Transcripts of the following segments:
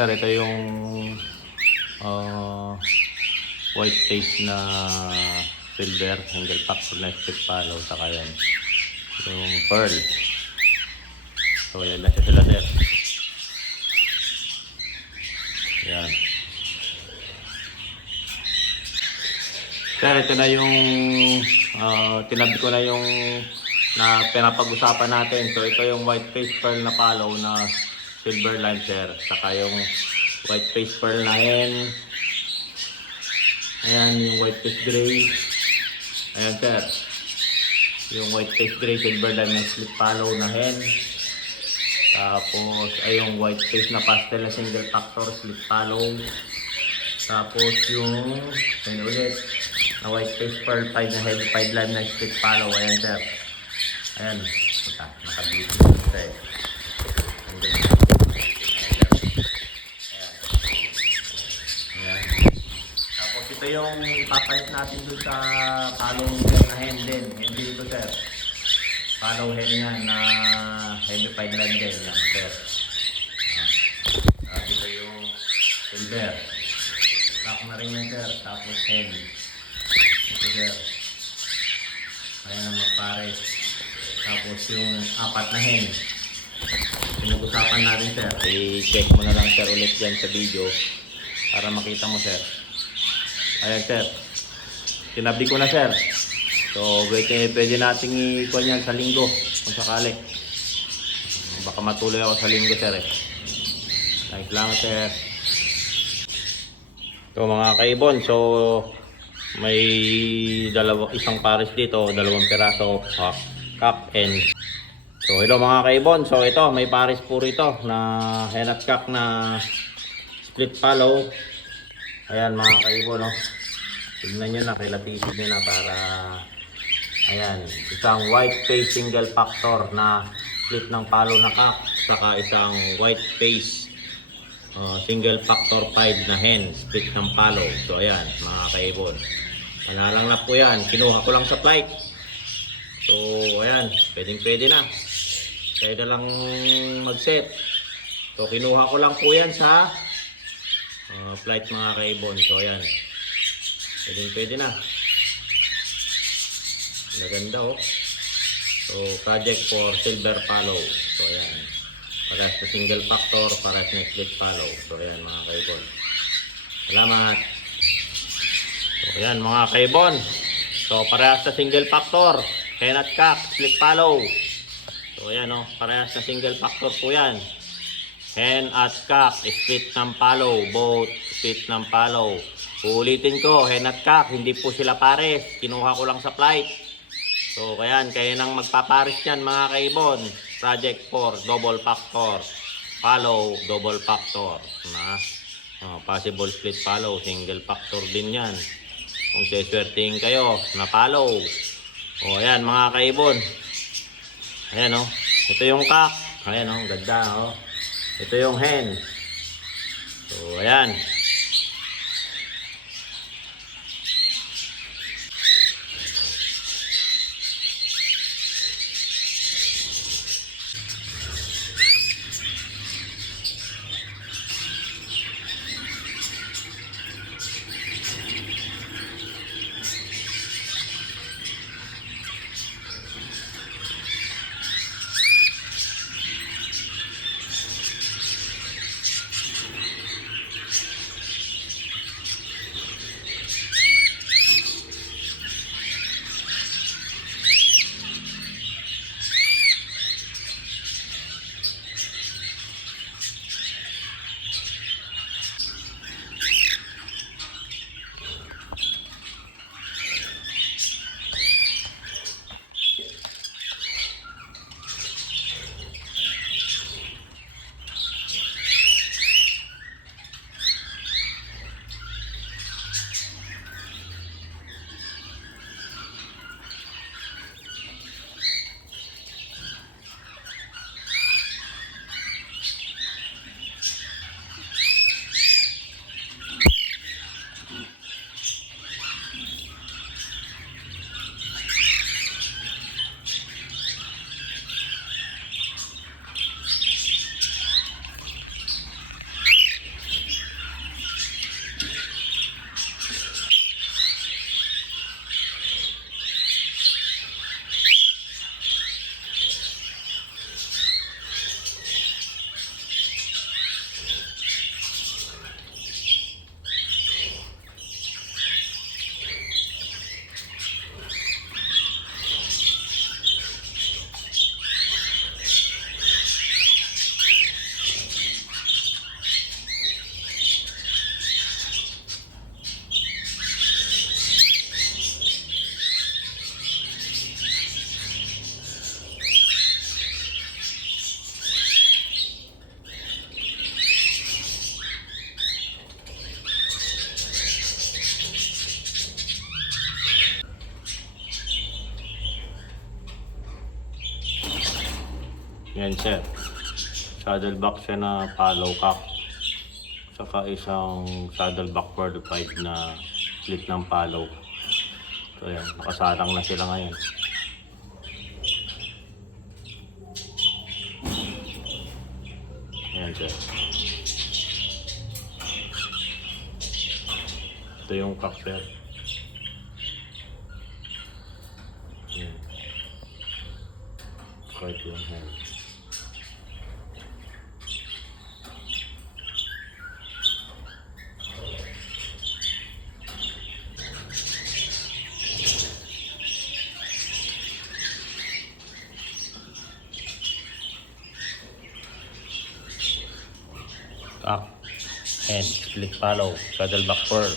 Sir, ito yung uh, white face na silver single pack for na split follow, saka yan yung pearl. So yan na sila, sir. Yan. Sir, ito na yung tinabi ko na yung na pinapag-usapan natin. So ito yung white face pearl na follow na silver line, sir. Saka yung white face pearl na hen. Ayan yung white face gray. Ayan, sir. Yung white face gray silver line na split follow na hen. Tapos ay yung white face na pastel na single factor split follow. Tapos yung ayun ulit na white face pearl pied na heavy pied line na split follow. Ayan, sir. Ayan. Nakabito siya eh. Ayan. Tapos ito yung ipapalit natin dun sa follow na hen din. Hindi ito, sir. Follow hen yan na heavy pied line din. Yan, sir. Ito yung silver. Lock na rin yan, sir. Tapos hen. Ito, sir. Ayan ang magpares. Tapos yung apat na hen. Pinag-usapan natin, sir. I-check mo na lang, sir, ulit yan sa video para makita mo, sir. Ayan, sir. Tinabi ko na, sir. So, pwede nating ikuha yan sa linggo kung sakali. Baka matuloy ako sa linggo, sir. Thanks lang, sir. So, mga kaibon, so may isang pares dito, dalawang piraso, cock and so hello mga kaibon. So ito may pares po rito na hen at cock na split follow. Ayan mga kaibon, no? Tignan nyo na, kilatisin nyo na para ayan, isang white face single factor na split ng follow na cock, saka isang white face single factor pied na hen split ng follow. So ayan mga kaibon, manalang na po yan. Kinuha ko lang sa flight. So ayan, pwede na. Kaya na lang mag-set. So kinuha ko lang po yan sa flight mga kaibon. So ayan, pwede na. Maganda, oh. So project for silver follow. So ayan, parehas na single factor, parehas na split follow. So ayan mga kaibon, salamat. So ayan mga kaibon, so parehas na single factor, hen at cock, split follow. So ayan, oh, parehas na single factor po yan. Hen at cock, split ng follow, both split ng follow. Uulitin ko, hen at cock, hindi po sila pares. Kinuha ko lang sa flight. So ayan, kayo nang magpapares yan mga kaibon. Project 4, double factor. Follow, double factor. Possible split follow, single factor din yan. Kung seswertein kayo na follow. O ayan mga kaibon. Ayan, oh. Ito yung cock. Ayan, oh, ganda, oh. Ito yung hen. So ayan. Yan siya. Saddleback siya na follow cock. Saka isang saddleback 45 na split ng follow. So yan, nakasalang na sila ngayon. Yan siya. Ito yung cock sir. Yan. Kahit yung hen. Cock, hen, split follow, saddleback pearl.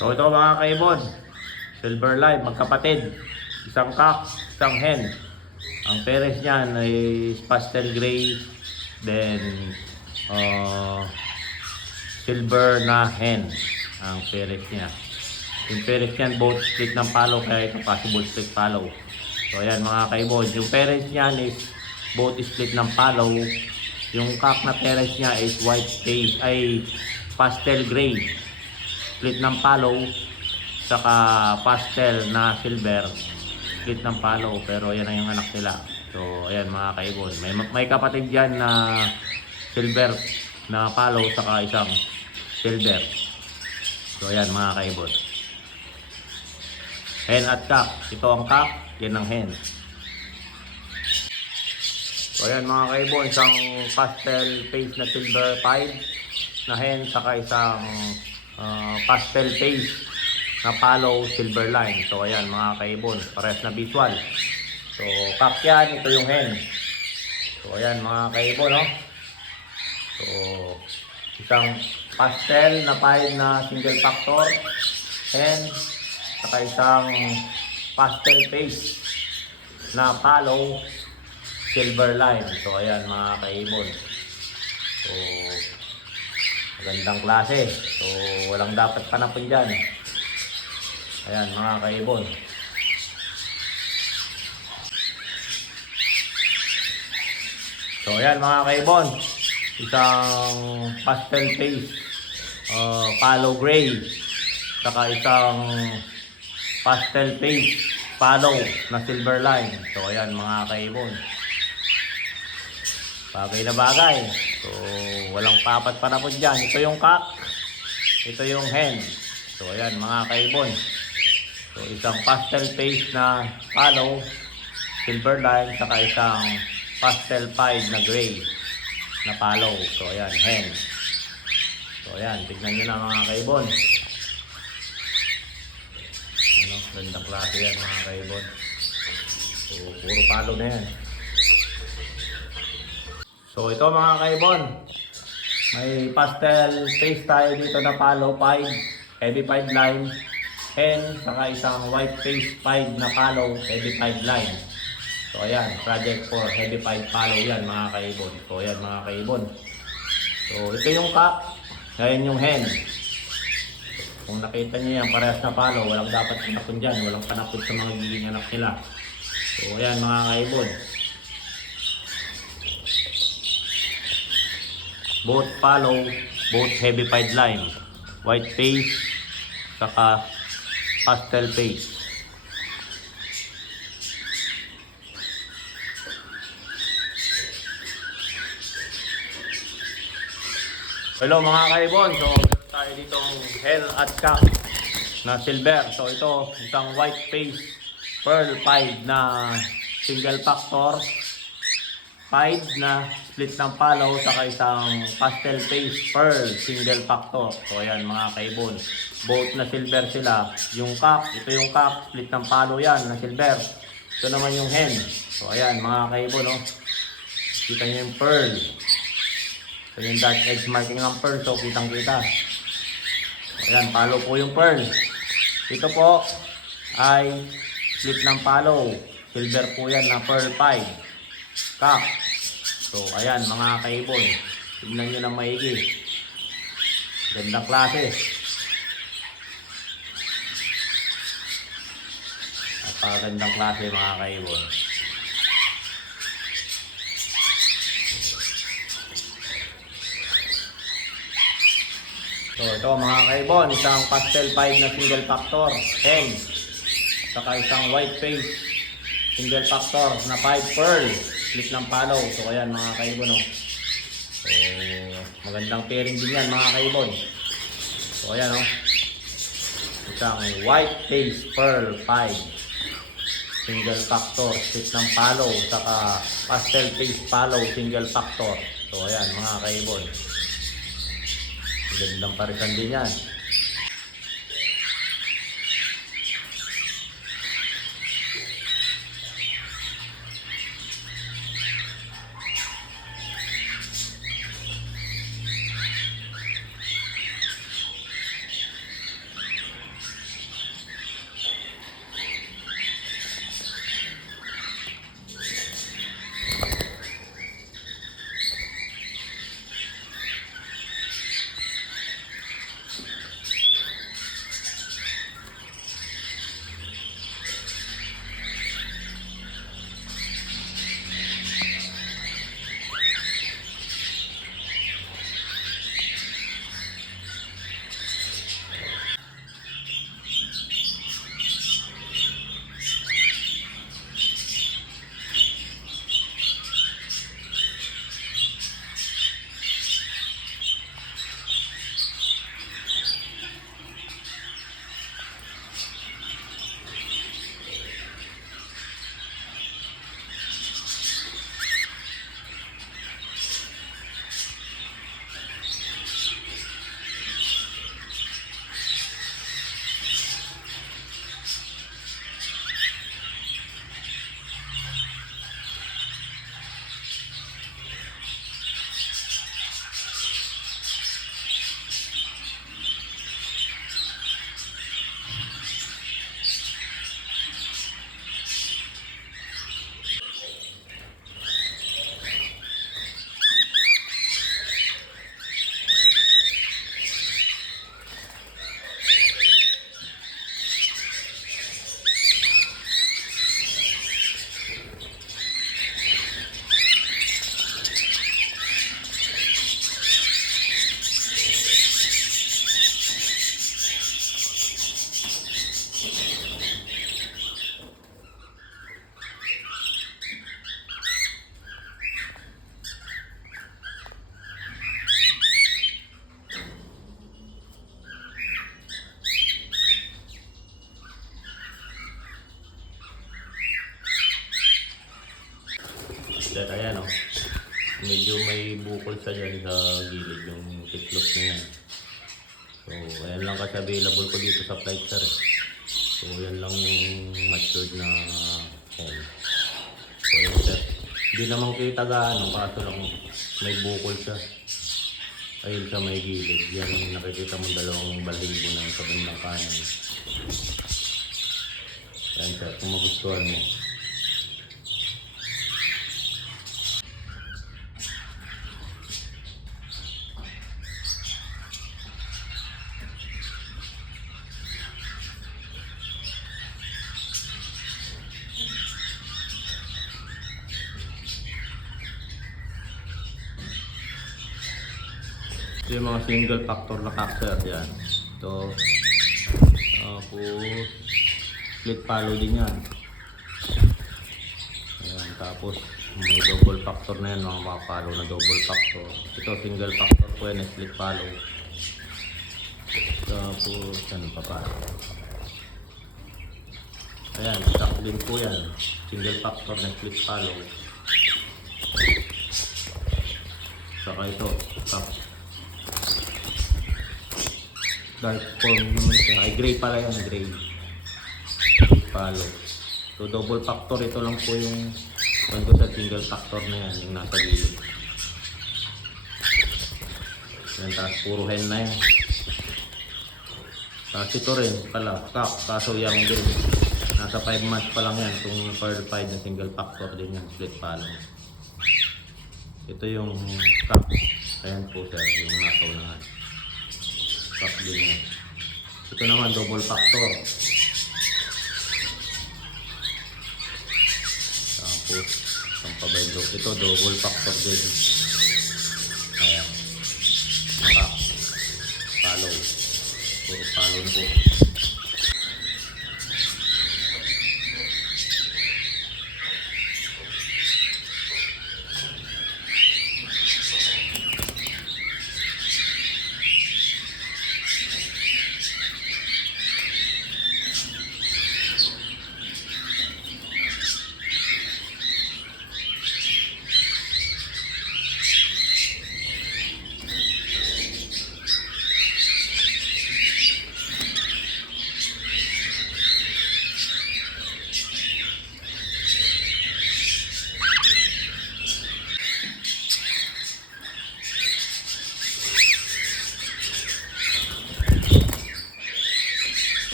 So ito mga kaibon, silver live, magkapatid. Isang cock, isang hen. Ang parents niyan ay pastel gray, then silver na hen ang parents niya. Yung parents niyan both split ng palo, kaya ito possible split palo. So ayan mga kaibon, yung parents niyan is both split ng palo. Yung cock na parents niya is white face, ay pastel gray, split ng palo, saka pastel na silver, split ng palo, pero yan ang yung anak nila. So ayan mga kaibon, may kapatid dyan na silver na palo, saka isang silver. So ayan mga kaibon, hen at cock. Ito ang cock, yan ang hen. So ayan mga kaibon, isang pastel face na silver 5 na hen, saka isang pastel face na palo silver line. So ayan mga kaibon, pares na visual. So cock yan, ito yung hen. So ayan mga kaibon, no? So isang pastel na 5 na single factor hen, saka isang pastel face na palo silver line. So ayan mga kaibon. So Magandang klase. So, walang dapat panapon dyan. Ayan, mga kaibon. So, ayan mga kaibon. Isang pastel face, palo gray. Saka isang pastel face, palo na silver line. So, ayan mga kaibon. Bagay na bagay. So, walang papat panapon dyan. Ito yung cock. Ito yung hen. So, ayan mga kaibon. So, isang pastel face na palo, silver line, saka isang pastel pied na gray na palo. So, ayan, hen. So, ayan, tignan nyo na mga kaibon. Ano, gandang klase yan mga kaibon. So, puro palo na yan. So, ito mga kaibon. May pastel face tayo dito na palo pied, heavy pied line, hen, saka isang white face pied na palo, heavy pied line. So ayan, project for heavy pied palo yan mga kaibon. So ayan mga kaibon. So ito yung cock, ngayon yung hen. Kung nakita nyo yan, parehas na palo, walang dapat panapon dyan, walang panapon sa mga giging anak nila. So ayan mga kaibon. Both palo, both heavy pied line, white face, saka pastel face. Hello mga kaibon, so meron tayo ditong hen at cock na silver. So ito, isang white face, pearl pied na single factor, pied na split ng palo, saka isang pastel face pearl single factor. So ayan mga kaibon, both na silver sila. Yung cock, ito yung cock, split ng palo yan na silver. Ito naman yung hen. So ayan mga kaibon, oh. Kita nyo yung pearl. So yung dark edge marking ng pearl, so kitang kita. So ayan, palo po yung pearl. Ito po ay split ng palo, silver po yan na pearl pied cock. So ayan mga kaibon, tignan nyo ng maigi. Gandang klase. Napakagandang klase mga kaibon. So ito mga kaibon, isang pastel pied na single factor, hen, saka isang white face single factor na pied pearl, split ng palo. So ayan mga kaibon, oh. So magandang pairing din yan mga kaibon. So ayan, oh. Isang white face pearl pied single factor, split ng palo, saka pastel face palo single factor. So ayan mga kaibon. Gandang parisan din yan. set. Ayan o. Medyo may bukol sa dyan sa gilid yung tiklop niya. So, ayan lang kasi available ko dito sa flight sir. So, yan lang yung matured na hen. So, yun sir. Hindi naman kita gaano, kaso lang may bukol siya. Ayun sa may gilid. Yan nakikita mo dalawang balahibo na sa bandang kanan. Ayan sir, kung magustuhan mo. Ito yung mga single factor na capture yan. Ito. Tapos split follow din yan. Ayan, tapos may double factor na yan, mga follow na double factor. Ito single factor po yan, split follow. Tapos ano pa pa. Ayan, stock din po yan. Single factor na split follow. Saka ito, stock. Dark form naman siya. Ay, gray pala yan, gray. Split follow. So, double factor, ito lang po yung kwento sa single factor na yan, yung nasa gilid. Yan, tapos puro hen na yan. Tapos ito rin pala, cock, kaso young din. Nasa 5 months pa lang yan, itong pearl 5 na single factor din yan, split follow. Ito yung cock. Ayan po sir, yung nasa unahan. Cock din yan. Ito naman, double factor. Tapos, pampabaylo. Ito, double factor din. Ayan. Cock. Follow. Puro follow na po.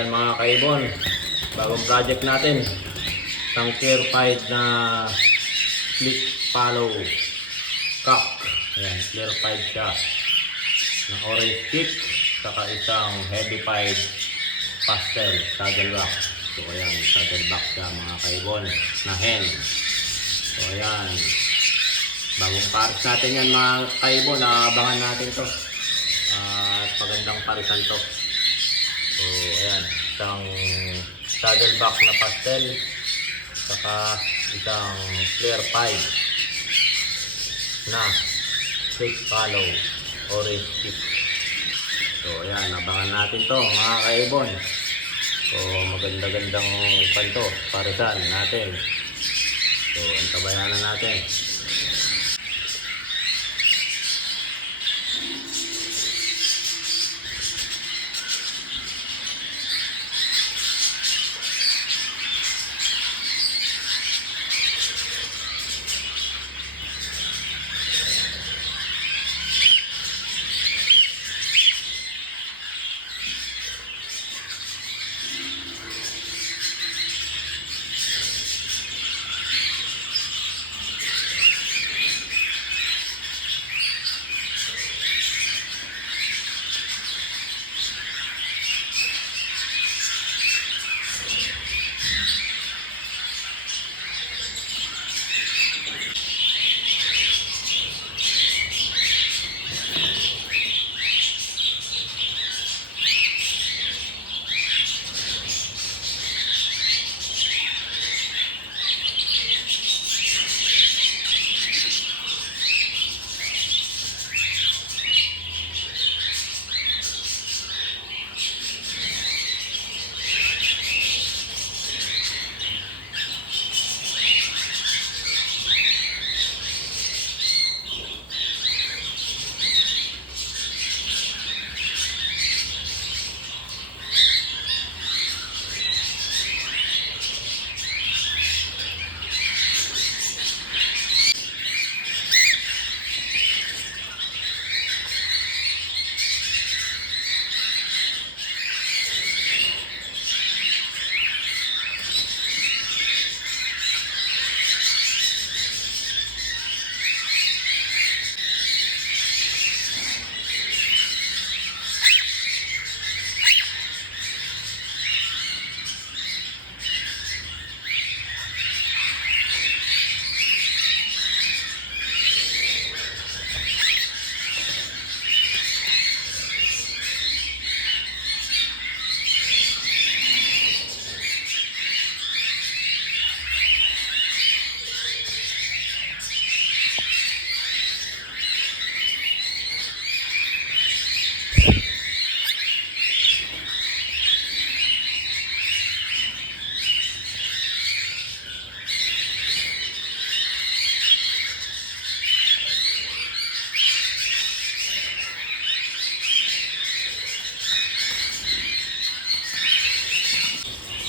ayan mga kaibon, bagong project natin. Isang clarified na split follow cock. Ayan, clarified siya na orange stick, saka isang heavy pied pastel saddleback. So ayan, saddleback siya mga kaibon na hen. So ayan, bagong pares natin yan mga kaibon, naabangan natin to. At pagandang parisan to. So ayan, isang saddleback na pastel, saka isang clear pied na split follow orange stick. So ayan, abangan natin to mga kaibon. So maganda-gandang kanto, parisan natin. So antabayan na natin.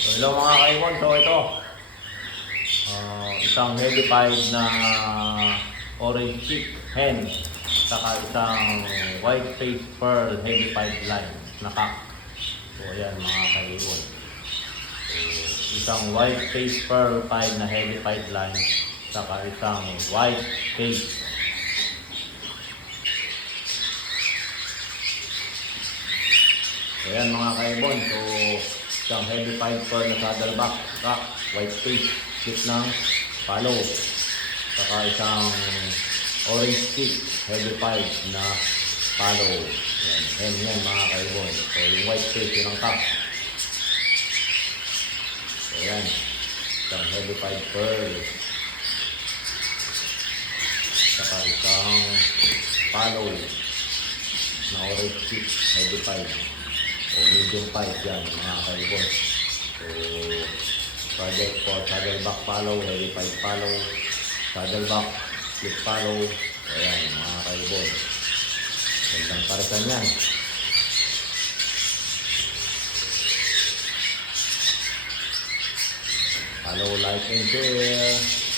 So hello mga kaibon, so ito isang heavy pied na orange stick hen, saka isang white face pearl heavy pied line na cock. So ayan mga kaibon, so, isang white face pearl pied na heavy pied line, saka isang white face so ayan mga kaibon, so isang heavy pied pearl na saddleback cock, white face stick ng follow, saka isang orange stick heavy pied na follow. Yan mga kaibon. So yung white face yun ang cock. So yan, isang heavy pied pearl, saka isang follow na orange stick heavy pied o medium pied yan mga kaibon. So project for saddleback follow, heavy pied follow, saddleback split follow. So ayan mga kaibon, gandang parisan yan. Follow, like and share.